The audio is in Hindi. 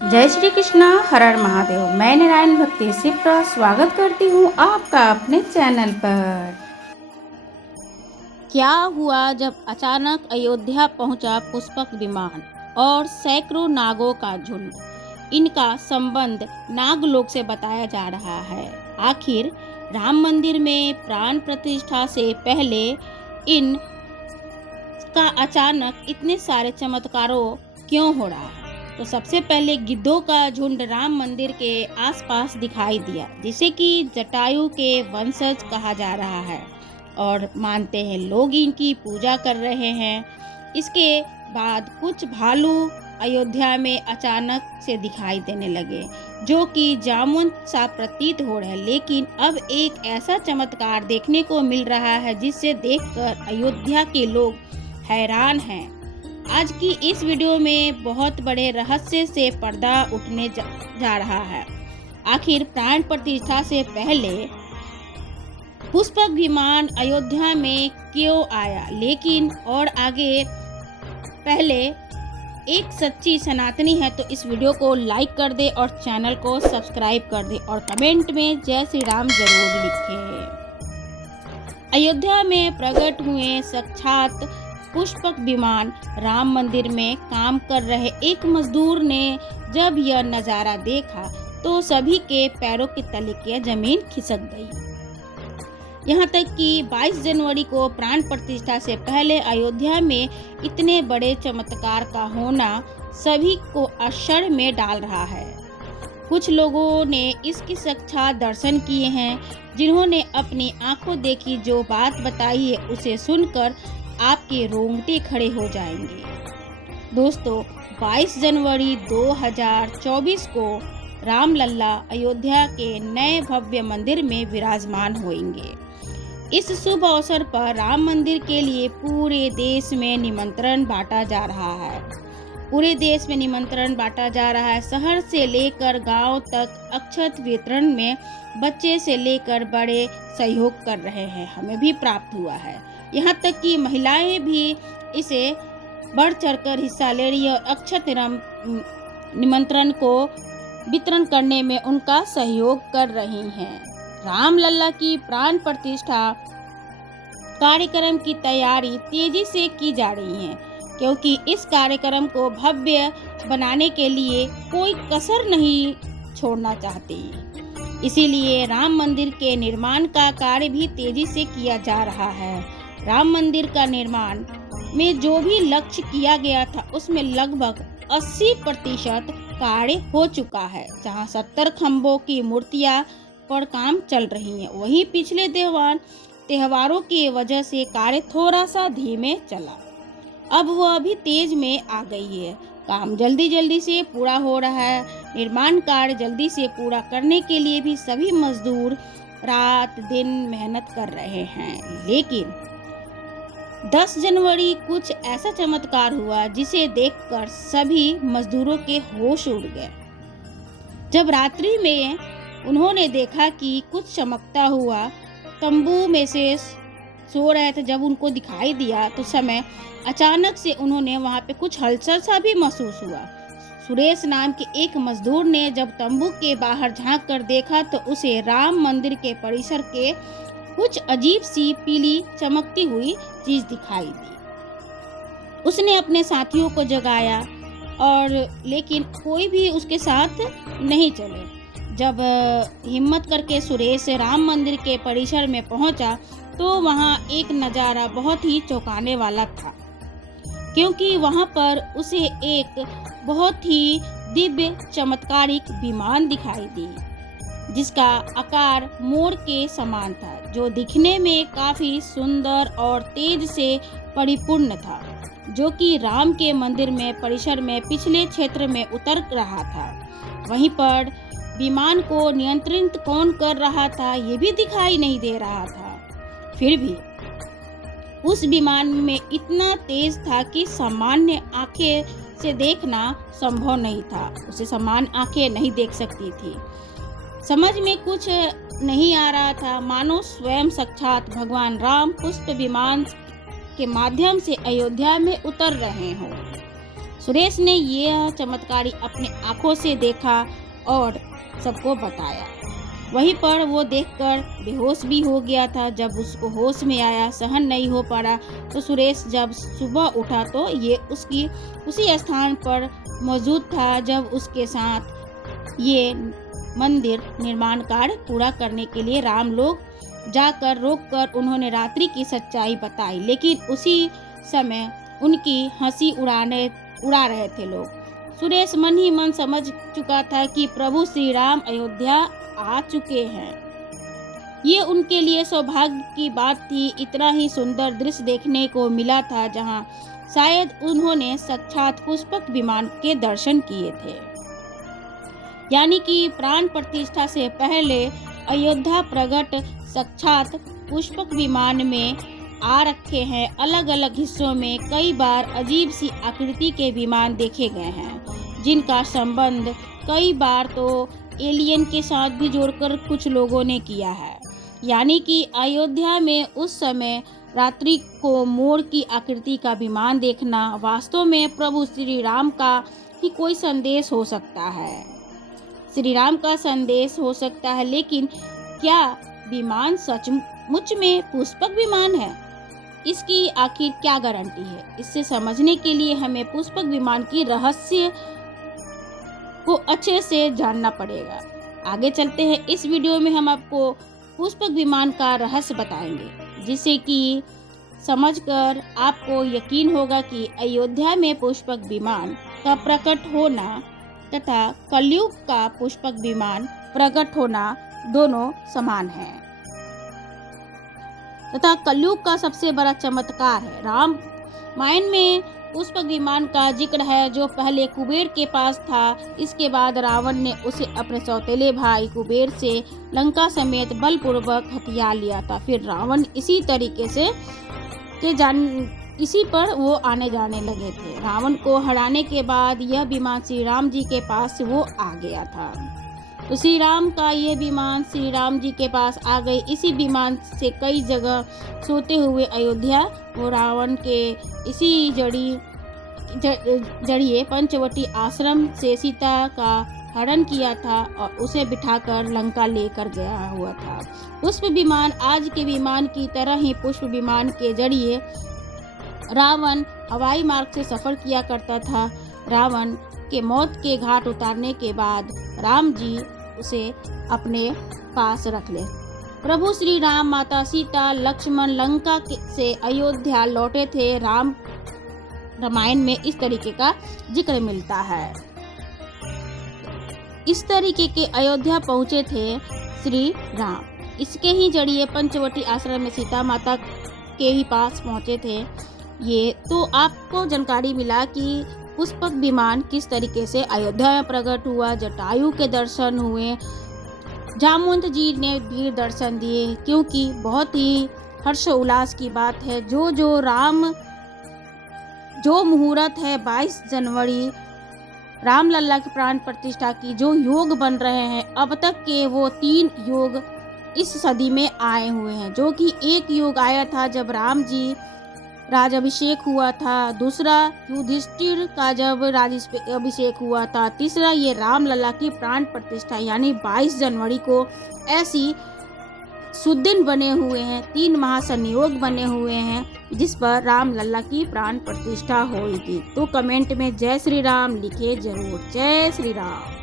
जय श्री कृष्णा, हर हर महादेव। मैं नारायण भक्ति सिप्रा स्वागत करती हूँ आपका अपने चैनल पर। क्या हुआ जब अचानक अयोध्या पहुंचा पुष्पक विमान और सैकड़ों नागों का झुंड। इनका संबंध नागलोक से बताया जा रहा है। आखिर राम मंदिर में प्राण प्रतिष्ठा से पहले इन का अचानक इतने सारे चमत्कारों क्यों हो रहा है? तो सबसे पहले गिद्धों का झुंड राम मंदिर के आसपास दिखाई दिया, जिसे कि जटायु के वंशज कहा जा रहा है और मानते हैं लोग इनकी पूजा कर रहे हैं। इसके बाद कुछ भालू अयोध्या में अचानक से दिखाई देने लगे, जो कि जामुन सा प्रतीत हो रहा है। लेकिन अब एक ऐसा चमत्कार देखने को मिल रहा है जिसे देखकर अयोध्या के लोग हैरान हैं। आज की इस वीडियो में बहुत बड़े रहस्य से पर्दा उठने जा रहा है। आखिर प्राण प्रतिष्ठा से पहले पुष्पक विमान अयोध्या में क्यों आया? लेकिन और आगे पहले एक सच्ची सनातनी है तो इस वीडियो को लाइक कर दे और चैनल को सब्सक्राइब कर दे और कमेंट में जय श्री राम जरूर लिखें। अयोध्या में प्रकट हुए साक्षात पुष्पक विमान राम मंदिर में काम कर रहे एक मजदूर ने जब यह नज़ारा देखा तो सभी के पैरों के तले की जमीन खिसक गई। यहाँ तक कि 22 जनवरी को प्राण प्रतिष्ठा से पहले अयोध्या में इतने बड़े चमत्कार का होना सभी को आश्चर्य में डाल रहा है। कुछ लोगों ने इसकी साक्षात दर्शन किए हैं, जिन्होंने अपनी आंखों देखी जो बात बताई है उसे सुनकर आपके रोंगटे खड़े हो जाएंगे। दोस्तों, 22 जनवरी 2024 को रामलला अयोध्या के नए भव्य मंदिर में विराजमान होंगे। इस शुभ अवसर पर राम मंदिर के लिए पूरे देश में निमंत्रण बांटा जा रहा है। शहर से लेकर गांव तक अक्षत वितरण में बच्चे से लेकर बड़े सहयोग कर रहे हैं। हमें भी प्राप्त हुआ है। यहाँ तक कि महिलाएं भी इसे बढ़ चढ़कर हिस्सा ले रही है और अक्षत निमंत्रण को वितरण करने में उनका सहयोग कर रही हैं। रामलला की प्राण प्रतिष्ठा कार्यक्रम की तैयारी तेजी से की जा रही है, क्योंकि इस कार्यक्रम को भव्य बनाने के लिए कोई कसर नहीं छोड़ना चाहती। इसीलिए राम मंदिर के निर्माण का कार्य भी तेजी से किया जा रहा है। राम मंदिर का निर्माण में जो भी लक्ष्य किया गया था उसमें लगभग 80% कार्य हो चुका है। जहां 70 खंभों की मूर्तियां पर काम चल रही हैं, वहीं पिछले त्योहारों की वजह से कार्य थोड़ा सा धीमे चला। अब वह भी तेज में आ गई है। काम जल्दी से पूरा हो रहा है। निर्माण कार्य जल्दी से पूरा करने के लिए भी सभी मजदूर रात दिन मेहनत कर रहे हैं। लेकिन 10 जनवरी कुछ ऐसा चमत्कार हुआ जिसे देखकर सभी मजदूरों के होश उड़ गए। जब रात्रि में उन्होंने देखा कि कुछ चमकता हुआ तंबू में से सो रहे थे, जब उनको दिखाई दिया तो समय अचानक से उन्होंने वहां पे कुछ हलचल सा भी महसूस हुआ। सुरेश नाम के एक मजदूर ने जब तंबू के बाहर झांक कर देखा तो उसे राम मंदिर के परिसर के कुछ अजीब सी पीली चमकती हुई चीज दिखाई दी। उसने अपने साथियों को जगाया लेकिन कोई भी उसके साथ नहीं चले। जब हिम्मत करके सुरेश राम मंदिर के परिसर में पहुंचा तो वहां एक नज़ारा बहुत ही चौंकाने वाला था, क्योंकि वहां पर उसे एक बहुत ही दिव्य चमत्कारिक विमान दिखाई दी, जिसका आकार मोर के समान था, जो दिखने में काफी सुंदर और तेज से परिपूर्ण था, जो कि राम के मंदिर में परिसर में पिछले क्षेत्र में उतर रहा था। वहीं पर विमान को नियंत्रित कौन कर रहा था ये भी दिखाई नहीं दे रहा था। फिर भी उस विमान में इतना तेज था कि सामान्य आंखें से देखना संभव नहीं था। उसे सामान्य आंखें नहीं देख सकती थी। समझ में कुछ नहीं आ रहा था, मानो स्वयं साक्षात भगवान राम पुष्प विमान के माध्यम से अयोध्या में उतर रहे हों। सुरेश ने यह चमत्कारी अपने आंखों से देखा और सबको बताया। वहीं पर वो देखकर बेहोश भी हो गया था। जब उसको होश में आया, सहन नहीं हो पा तो सुरेश जब सुबह उठा तो ये उसकी उसी स्थान पर मौजूद था जब उसके साथ ये मंदिर निर्माण कार्य पूरा करने के लिए राम लोग जाकर रोककर उन्होंने रात्रि की सच्चाई बताई। लेकिन उसी समय उनकी हंसी उड़ा रहे थे लोग। सुरेश मन ही मन समझ चुका था कि प्रभु श्री राम अयोध्या आ चुके हैं। ये उनके लिए सौभाग्य की बात थी। इतना ही सुंदर दृश्य देखने को मिला था जहां शायद उन्होंने साक्षात पुष्पक विमान के दर्शन किए थे। यानी कि प्राण प्रतिष्ठा से पहले अयोध्या प्रगट साक्षात पुष्पक विमान में आ रखे हैं। अलग अलग हिस्सों में कई बार अजीब सी आकृति के विमान देखे गए हैं जिनका संबंध कई बार तो एलियन के साथ भी जोड़कर कुछ लोगों ने किया है। यानी कि अयोध्या में उस समय रात्रि को मोर की आकृति का विमान देखना वास्तव में प्रभु श्री राम का ही कोई संदेश हो सकता है। श्री राम का संदेश हो सकता है, लेकिन क्या विमान सचमुच में पुष्पक विमान है? इसकी आखिर क्या गारंटी है? इससे समझने के लिए हमें पुष्पक विमान की रहस्य को अच्छे से जानना पड़ेगा। आगे चलते हैं। इस वीडियो में हम आपको पुष्पक विमान का रहस्य बताएंगे, जिससे कि समझकर आपको यकीन होगा कि अयोध्या में पुष्पक विमान का प्रकट होना तथा कलयुग का पुष्पक विमान प्रकट होना दोनों समान है तथा कलयुग का सबसे बड़ा चमत्कार है। रामायण में पुष्पक विमान का जिक्र है जो पहले कुबेर के पास था। इसके बाद रावण ने उसे अपने सौतेले भाई कुबेर से लंका समेत बलपूर्वक हथिया लिया था। फिर रावण इसी तरीके से इसी पर वो आने जाने लगे थे। रावण को हराने के बाद यह विमान श्री राम जी के पास वो आ गया था। तो श्री राम का यह विमान श्री राम जी के पास आ गई। इसी विमान से कई जगह सोते हुए अयोध्या वो रावण के इसी जड़िए पंचवटी आश्रम से सीता का हरण किया था और उसे बिठाकर लंका लेकर गया हुआ था। पुष्प विमान आज के विमान की तरह ही पुष्प विमान के जरिए रावण हवाई मार्ग से सफर किया करता था। रावण के मौत के घाट उतारने के बाद राम जी उसे अपने पास रख ले। प्रभु श्री राम, माता सीता, लक्ष्मण लंका से अयोध्या लौटे थे। रामायण में इस तरीके का जिक्र मिलता है। इस तरीके के अयोध्या पहुंचे थे श्री राम। इसके ही जरिए पंचवटी आश्रम में सीता माता के ही पास पहुंचे थे। ये तो आपको जानकारी मिला कि पुष्पक विमान किस तरीके से अयोध्या में प्रकट हुआ। जटायु के दर्शन हुए, जामवंत जी ने भी दर्शन दिए, क्योंकि बहुत ही हर्षोल्लास की बात है। जो मुहूर्त है 22 जनवरी रामलला की प्राण प्रतिष्ठा की जो योग बन रहे हैं, अब तक के वो 3 योग इस सदी में आए हुए हैं। जो कि एक योग आया था जब राम जी राजाभिषेक हुआ था, दूसरा युधिष्ठिर का जब राजाभिषेक हुआ था, तीसरा ये रामलला की प्राण प्रतिष्ठा यानी 22 जनवरी को ऐसी सुदिन बने हुए हैं। 3 महासंयोग बने हुए हैं जिस पर रामलला की प्राण प्रतिष्ठा होगी। तो कमेंट में जय श्री राम लिखे जरूर। जय श्री राम।